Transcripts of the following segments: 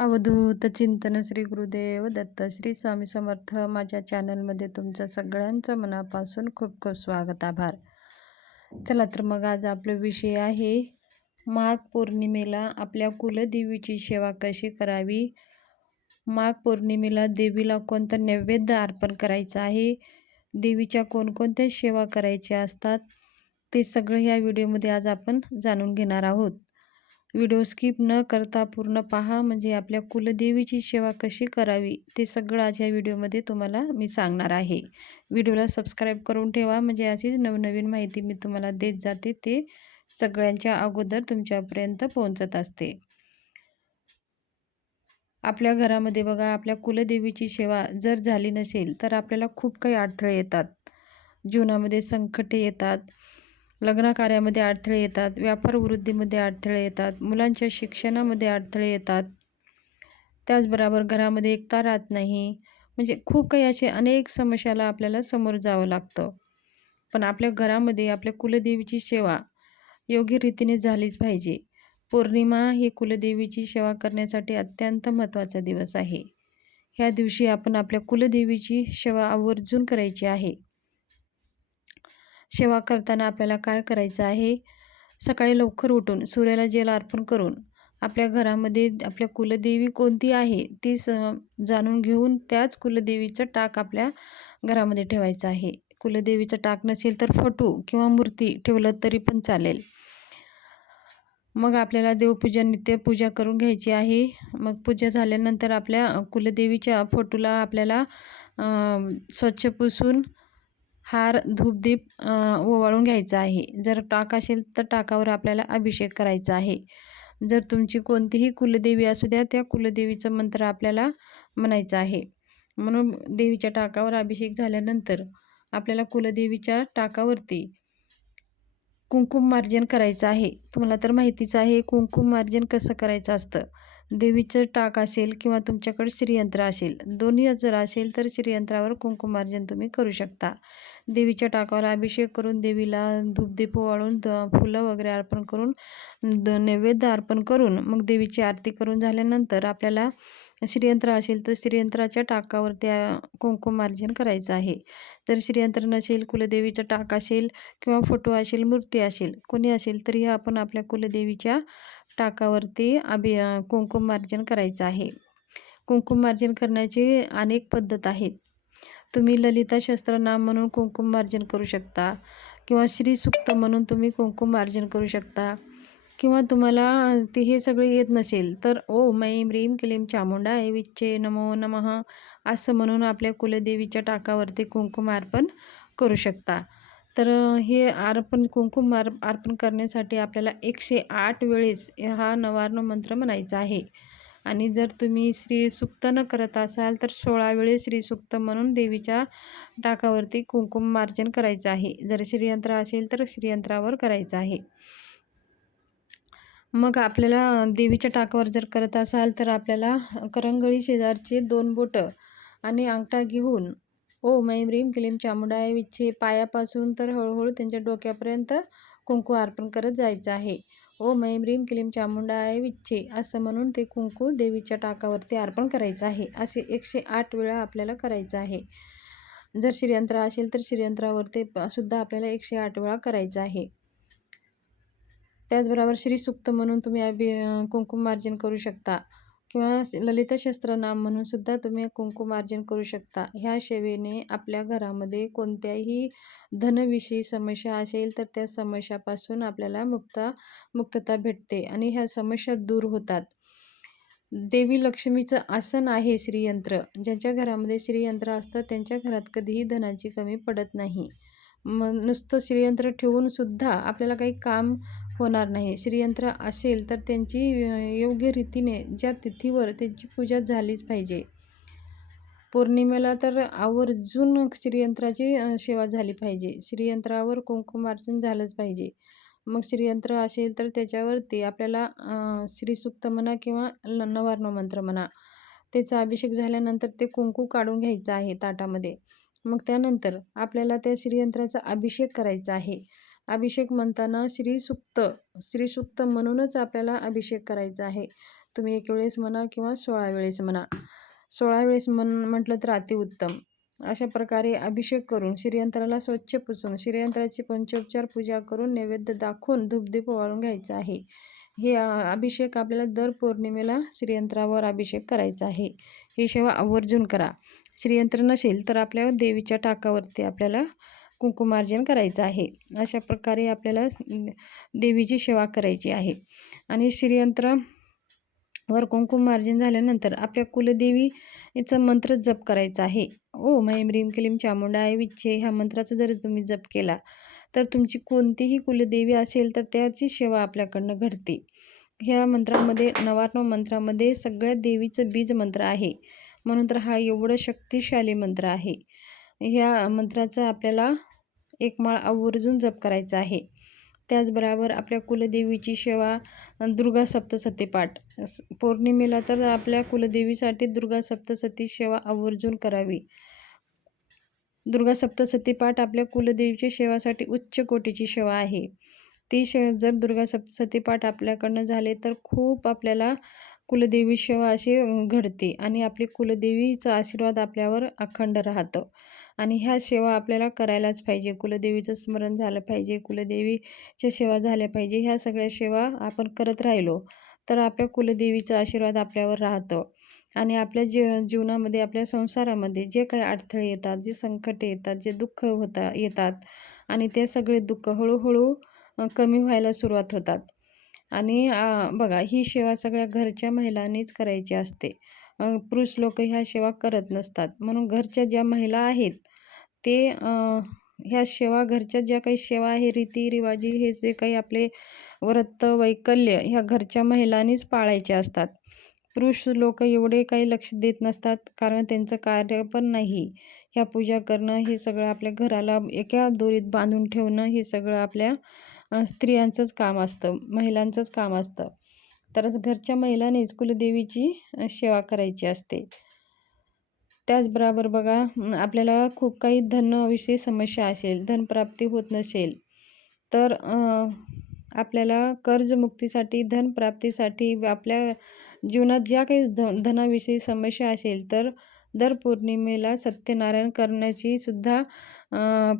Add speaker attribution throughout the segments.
Speaker 1: अवधूत चिंतन श्री गुरुदेव दत्त श्री स्वामी समर्थ. माझ्या चॅनलमध्ये तुमचं सगळ्यांचं मनापासून खूप खूप स्वागत आभार. चला तर मग आज आपला विषय आहे माघ पौर्णिमेला आपल्या कुलदेवीची सेवा कशी करावी? माघ पौर्णिमेला देवीला कोणतं नैवेद्य अर्पण करायचं आहे? देवीच्या कोणकोणत्या सेवा करायच्या असतात? ते सगळं ह्या व्हिडिओमध्ये आज आपण जाणून घेणार आहोत. व्हिडिओ स्किप न करता पूर्ण पहा. म्हणजे आपल्या कुलदेवीची सेवा कशी करावी ते सगळं आज या व्हिडिओमध्ये तुम्हाला मी सांगणार आहे. व्हिडिओला सबस्क्राईब करून ठेवा. म्हणजे अशीच नवनवीन माहिती मी तुम्हाला देत जाते ते सगळ्यांच्या अगोदर तुमच्यापर्यंत पोहोचत असते. आपल्या घरामध्ये बघा आपल्या कुलदेवीची सेवा जर झाली नसेल तर आपल्याला खूप काही अडथळे येतात. जीवनामध्ये संकटे येतात. लग्नकार्यामध्ये अडथळे येतात व्यापार वृद्धीमध्ये अडथळे येतात मुलांच्या शिक्षणामध्ये अडथळे येतात. त्याचबरोबर घरामध्ये एकता राहत नाही. म्हणजे खूप काही असे अनेक समस्याला आपल्याला समोर जावं लागतं. पण आपल्या घरामध्ये आपल्या कुलदेवीची सेवा योग्य रीतीने झालीच पाहिजे. पौर्णिमा ही कुलदेवीची सेवा करण्यासाठी अत्यंत महत्त्वाचा दिवस आहे. ह्या दिवशी आपण आपल्या कुलदेवीची सेवा आवर्जून करायची आहे. सेवा करताना आपल्याला काय करायचं आहे? सकाळी लवकर उठून सूर्याला जेल अर्पण करून आपल्या घरामध्ये आपल्या कुलदेवी कोणती आहे ती स जाणून घेऊन त्याच कुलदेवीचं टाक आपल्या घरामध्ये ठेवायचं आहे. कुलदेवीचं टाक नसेल तर फोटो किंवा मूर्ती ठेवलं तरी पण चालेल. मग आपल्याला देवपूजा नित्य पूजा करून घ्यायची आहे. मग पूजा झाल्यानंतर आपल्या कुलदेवीच्या फोटोला आपल्याला स्वच्छ पुसून हार धूपदीप ओवाळून घ्यायचा आहे. जर टाक असेल तर टाकावर आपल्याला अभिषेक करायचा आहे. जर तुमची कोणतीही कुलदेवी असू द्या त्या कुलदेवीचं मंत्र आपल्याला म्हणायचं आहे. म्हणून देवीच्या टाकावर अभिषेक झाल्यानंतर आपल्याला कुलदेवीच्या टाकावरती कुंकुम मार्जन करायचं आहे. तुम्हाला तर माहितीच आहे कुंकुम मार्जन कसं करायचं असतं? देवीचं टाक असेल किंवा तुमच्याकडे श्रीयंत्र असेल दोन्ही जर असेल तर श्रीयंत्रावर कुंकुमार्जन तुम्ही करू शकता. देवीच्या टाकावर अभिषेक करून देवीला धूपदीप वाळून फुलं वगैरे अर्पण करून द नैवेद्य अर्पण करून मग देवीची आरती करून झाल्यानंतर आपल्याला श्रीयंत्र असेल तर श्रीयंत्राच्या टाकावर त्या कुंकुमार्जन करायचं आहे. जर श्रीयंत्र नसेल कुलदेवीचा टाक असेल किंवा फोटो असेल मूर्ती असेल कोणी असेल तरी आपण आपल्या कुलदेवीच्या टाकावरती अभि कुंकुमार्जन करायचं आहे. कुंकुमार्जन करण्याची अनेक पद्धत आहेत. तुम्ही ललिता शस्त्रनाम म्हणून कुंकुमार्जन करू शकता किंवा श्रीसुक्त म्हणून तुम्ही कुंकुमार्जन करू शकता. किंवा तुम्हाला ते हे सगळे येत नसेल तर ओ मैम रीम क्लीम चामुंडा ए विच्चे नमो नमः असं म्हणून आपल्या कुलदेवीच्या टाकावरती कुंकुम अर्पण करू शकता. तर हे अर्पण कुंकुम अर्पण करण्यासाठी आपल्याला एकशे आठ वेळेस हा नवार्ण मंत्र म्हणायचा आहे. आणि जर तुम्ही श्रीसुक्त न करत असाल तर सोळा वेळेस श्रीसुक्त म्हणून देवीच्या टाकावरती कुंकुम मार्जन करायचं आहे. जर श्रीयंत्र असेल तर श्रीयंत्रावर करायचं आहे. मग आपल्याला देवीच्या टाकावर जर करत असाल तर आपल्याला करंगळी शेजारचे दोन बोटं आणि अंगठा घेऊन ओ मैम रीम क्लीम चामुंडाय विच्छे पायापासून तर हळूहळू त्यांच्या डोक्यापर्यंत कुंकू अर्पण करत जायचं आहे. ओ मैम रीम क्लीम चामुंडाय विच्छे असं म्हणून ते कुंकू देवीच्या टाकावरती अर्पण करायचं आहे. असे एकशे आठ वेळा आपल्याला करायचं आहे. जर श्रीयंत्र असेल तर श्रीयंत्रावर ते सुद्धा आपल्याला एकशे आठ वेळा करायचं आहे. त्याचबरोबर श्रीसुक्त म्हणून तुम्ही अभि कुंकुमार्जन करू शकता. किंवा ललितशस्त्र नाम म्हणून सुद्धा तुम्ही कुंकुमार्जन करू शकता. ह्या सेवेने आपल्या घरामध्ये कोणत्याही धनविषयी समस्या असेल तर त्या समस्यापासून आपल्याला मुक्ता मुक्तता भेटते आणि ह्या समस्या दूर होतात. देवी लक्ष्मीचं आसन आहे श्रीयंत्र. ज्यांच्या घरामध्ये श्रीयंत्र असतं त्यांच्या घरात कधीही धनाची कमी पडत नाही. मग नुसतं श्रीयंत्र ठेवून सुद्धा आपल्याला काही काम होणार नाही. श्रीयंत्र असेल तर त्यांची योग्य रीतीने ज्या तिथीवर त्यांची पूजा झालीच पाहिजे. पौर्णिमेला तर आवर्जून श्रीयंत्राची सेवा झाली पाहिजे. श्रीयंत्रावर कुंकुमार्चन झालंच पाहिजे. मग श्रीयंत्र असेल तर त्याच्यावरती आपल्याला श्रीसुक्त म्हणा किंवा नवार्ण मंत्र म्हणा त्याचा अभिषेक झाल्यानंतर ते कुंकू काढून घ्यायचं आहे ताटामध्ये. मग त्यानंतर आपल्याला त्या श्रीयंत्राचा अभिषेक करायचा आहे. अभिषेक म्हणताना श्रीसुक्त श्रीसुक्त म्हणूनच आपल्याला अभिषेक करायचा आहे. तुम्ही एक वेळेस म्हणा किंवा सोळा वेळेस म्हणा. सोळा वेळेस म्हण म्हटलं तर अतिउत्तम अशा प्रकारे अभिषेक करून श्रीयंत्राला स्वच्छ पुसून श्रीयंत्राची पंचोपचार पूजा करून नैवेद्य दाखवून धूपदीप वाळून घ्यायचं आहे. हे अभिषेक आपल्याला दर पौर्णिमेला श्रीयंत्रावर अभिषेक करायचा आहे. ही सेवा आवर्जून करा. श्रीयंत्र नसेल तर आपल्या देवीच्या टाकावरती आपल्याला कुंकुमार्जन करायचं आहे. अशा प्रकारे आपल्याला देवीची सेवा करायची आहे. आणि श्रीयंत्र वर कुंकुमार्जन झाल्यानंतर आपल्या कुलदेवीचा मंत्र जप करायचा आहे. ओ मैम रीम क्लीम चामुंडाय विच्छे ह्या मंत्राचा जर तुम्ही जप केला तर तुमची कोणतीही कुलदेवी असेल तर त्याची सेवा आपल्याकडनं घडते. ह्या मंत्रामध्ये नवार्णव मंत्रामध्ये सगळ्या देवीचं बीज मंत्र आहे. म्हणून तर हा एवढं शक्तिशाली मंत्र आहे. ह्या मंत्राचा आपल्याला एक माळ आवर्जून जप करायचा आहे. त्याचबरोबर आपल्या कुलदेवीची सेवा दुर्गा सप्तसती पाठ. पौर्णिमेला तर आपल्या कुलदेवीसाठी दुर्गा सप्तसती सेवा आवर्जून करावी. दुर्गा सप्तसती पाठ आपल्या कुलदेवीच्या सेवासाठी उच्च कोटीची सेवा आहे. ती शे जर दुर्गा सप्तसती पाठ आपल्याकडनं झाले तर खूप आपल्याला कुलदेवी सेवा अशी घडते आणि आपली कुलदेवीचा आशीर्वाद आपल्यावर अखंड राहतं. आणि ह्या सेवा आपल्याला करायलाच पाहिजे. कुलदेवीचं स्मरण झालं पाहिजे कुलदेवीच्या सेवा झाल्या पाहिजे ह्या सगळ्या सेवा आपण करत राहिलो तर आपल्या कुलदेवीचा आशीर्वाद आपल्यावर राहतं. आणि आपल्या जी जीवनामध्ये आपल्या संसारामध्ये जे काही अडथळे येतात जे संकटे येतात जे दुःख होता येतात आणि ते सगळे दुःख हळूहळू कमी व्हायला सुरुवात होतात. आणि बघा ही सेवा सगळ्या घरच्या महिलांनीच करायची असते. पुरुष लोक ह्या सेवा करत नसतात. म्हणून घरच्या ज्या महिला आहेत ते ह्या सेवा घरच्या ज्या काही सेवा आहे रीतिरिवाजी हे जे काही आपले व्रत वैकल्य ह्या घरच्या महिलांनीच पाळायचे असतात. पुरुष लोक एवढे काही लक्ष देत नसतात कारण त्यांचं कार्य पण नाही. ह्या पूजा करणं हे सगळं आपल्या घराला एका दोरीत बांधून ठेवणं हे सगळं आपल्या स्त्रियांचंच काम असतं महिलांचंच काम असतं. तरच घरच्या महिलांनीच कुलदेवीची सेवा करायची असते. त्याचबरोबर बघा आपल्याला खूप काही धनविषयी समस्या असेल धनप्राप्ती होत नसेल तर आपल्याला कर्जमुक्तीसाठी धनप्राप्तीसाठी आपल्या जीवनात ज्या काही ध धनाविषयी समस्या असेल तर दर पौर्णिमेला सत्यनारायण करण्याची सुद्धा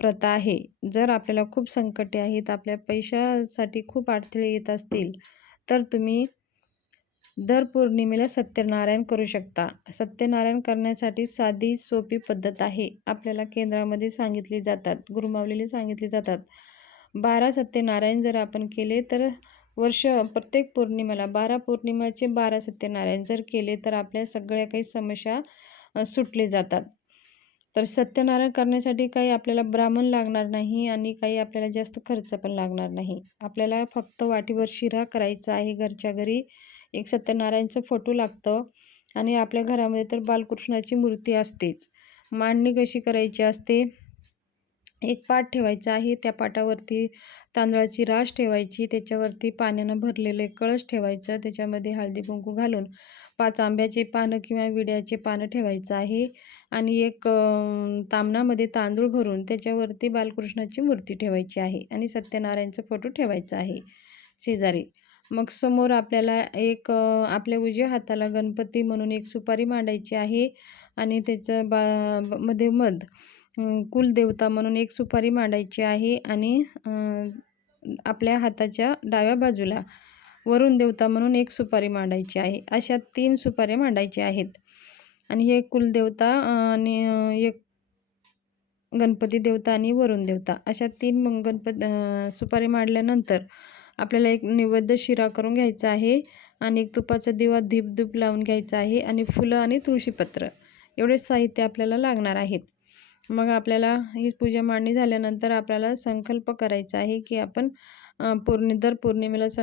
Speaker 1: प्रथा आहे. जर आपल्याला खूप संकटे आहेत आपल्या पैशासाठी खूप अडथळे येत असतील तर तुम्ही दर पौर्णिमेला सत्यनारायण करू शकता. सत्यनारायण करण्यासाठी साधी सोपी पद्धत आहे. आपल्याला केंद्रामध्ये सांगितली जातात. गुरुमावलेले सांगितली जातात. बारा सत्यनारायण जर आपण केले तर वर्ष प्रत्येक पौर्णिमेला बारा पौर्णिमेचे बारा सत्यनारायण जर केले तर आपल्या सगळ्या काही समस्या सुटले जातात. तर सत्यनारायण करण्यासाठी काही आपल्याला ब्राह्मण लागणार नाही आणि काही आपल्याला जास्त खर्च पण लागणार नाही. आपल्याला फक्त वाटीवर शिरा करायचा आहे घरच्या घरी. एक सत्यनारायणचं फोटो लागतं आणि आपल्या घरामध्ये तर बालकृष्णाची मूर्ती असतेच. मांडणी कशी करायची असते? एक पाट ठेवायचा आहे त्या पाटावरती तांदळाची राश ठेवायची त्याच्यावरती पाण्यानं भरलेले कळस ठेवायचं त्याच्यामध्ये हळदी कुंकू घालून पाच आंब्याचे पानं किंवा विड्याचे पानं ठेवायचं आहे आणि एक तामणामध्ये तांदूळ भरून त्याच्यावरती बालकृष्णाची मूर्ती ठेवायची आहे आणि सत्यनारायणचा फोटो ठेवायचा आहे. शेजारी मग समोर आपल्याला एक आपल्या उजव्या हाताला गणपती म्हणून एक सुपारी मांडायची आहे आणि त्याचं बा मध्ये मध कुलदेवता म्हणून एक सुपारी मांडायची आहे आणि आपल्या हाताच्या डाव्या बाजूला वरुण देवता म्हणून एक सुपारी मांडायची आहे. अशा तीन सुपारी मांडायच्या आहेत. आणि हे कुलदेवता आणि एक गणपती देवता आणि वरुण देवता अशा तीन मग गणपत सुपारी मांडल्यानंतर आपल्याला एक नैवेद्य शिरा करून घ्यायचा आहे आणि एक तुपाचा दिवा धीप धूप लावून घ्यायचा आहे आणि फुलं आणि तुळशीपत्र. एवढे साहित्य आपल्याला लागणार आहेत. मग आपल्याला ही पूजा मांडणी झाल्यानंतर आपल्याला संकल्प करायचा आहे की आपण पौर्णि दर पौर्णिमेला स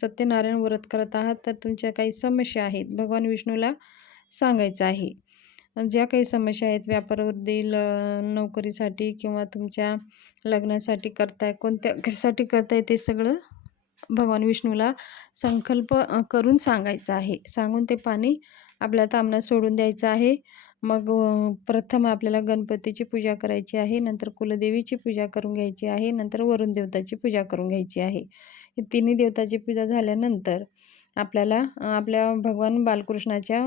Speaker 1: सत्यनारायण व्रत करत आहात तर तुमच्या काही समस्या आहेत भगवान विष्णूला सांगायचं आहे. ज्या काही समस्या आहेत व्यापारावरील नोकरीसाठी किंवा तुमच्या लग्नासाठी करताय कोणत्या कशासाठी करताय ते सगळं भगवान विष्णूला संकल्प करून सांगायचं आहे. सांगून ते पाणी आपल्या तांबण्यात सोडून द्यायचं आहे. मग प्रथम आपल्याला गणपतीची पूजा करायची आहे. नंतर कुलदेवीची पूजा करून घ्यायची आहे. नंतर वरुण देवताची पूजा करून घ्यायची आहे. तिन्ही देवताची पूजा झाल्यानंतर आपल्याला आपल्या भगवान बालकृष्णाच्या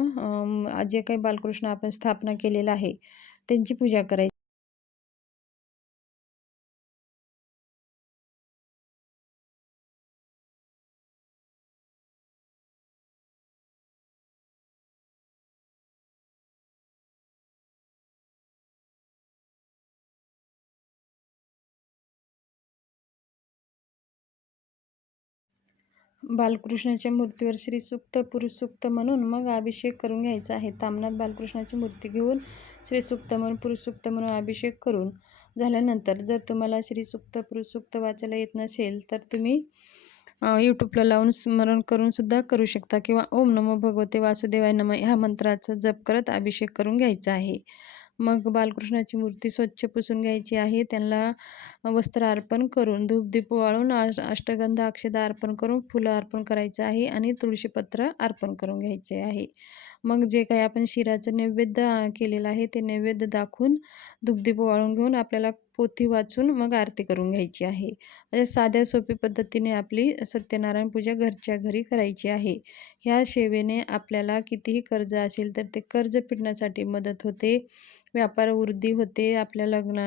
Speaker 1: जे काही बालकृष्ण आपण स्थापना केलेलं आहे त्यांची पूजा करायची बालकृष्णाच्या मूर्तीवर श्रीसुक्त पुरुषसूक्त म्हणून मग अभिषेक करून घ्यायचा आहे. तामनाथ बालकृष्णाची मूर्ती घेऊन श्रीसुक्त म्हणून पुरुषसुक्त म्हणून अभिषेक करून झाल्यानंतर जर तुम्हाला श्रीसुक्त पुरुषसूक्त वाचायला येत नसेल तर तुम्ही यूट्यूबला लावून स्मरण करूनसुद्धा करू शकता किंवा ओम नमो भगवते वासुदेवाय नम ह्या मंत्राचा जप करत अभिषेक करून घ्यायचा आहे. मग बालकृष्णाची मूर्ती स्वच्छ पुसून घ्यायची आहे. त्यांना वस्त्र अर्पण करून धूपदीप वाळून अश अष्टगंध अक्षदा अर्पण करून फुलं अर्पण करायचं आहे आणि तुळशीपत्र अर्पण करून घ्यायचे आहे. मग जे काही आपण शिराचं नैवेद्य केलेलं आहे ते नैवेद्य दाखवून धूपदीप वाळून घेऊन आपल्याला पोथी वाचून मग आरती करून घ्यायची आहे. म्हणजे साध्या सोपी पद्धतीने आपली सत्यनारायण पूजा घरच्या घरी करायची आहे. ह्या सेवेने आपल्याला कितीही कर्ज असेल तर ते कर्ज फिटण्यासाठी मदत होते व्यापार वृद्धी होते आपल्या लग्न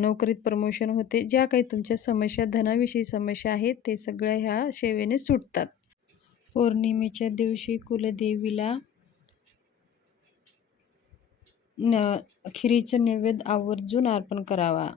Speaker 1: नोकरीत प्रमोशन होते ज्या काही तुमच्या समस्या धनाविषयी समस्या आहेत ते सगळ्या ह्या सेवेने सुटतात. पौर्णिमेच्या दिवशी कुलदेवीला न खिरीचं नैवेद्य आवर्जून अर्पण करावा.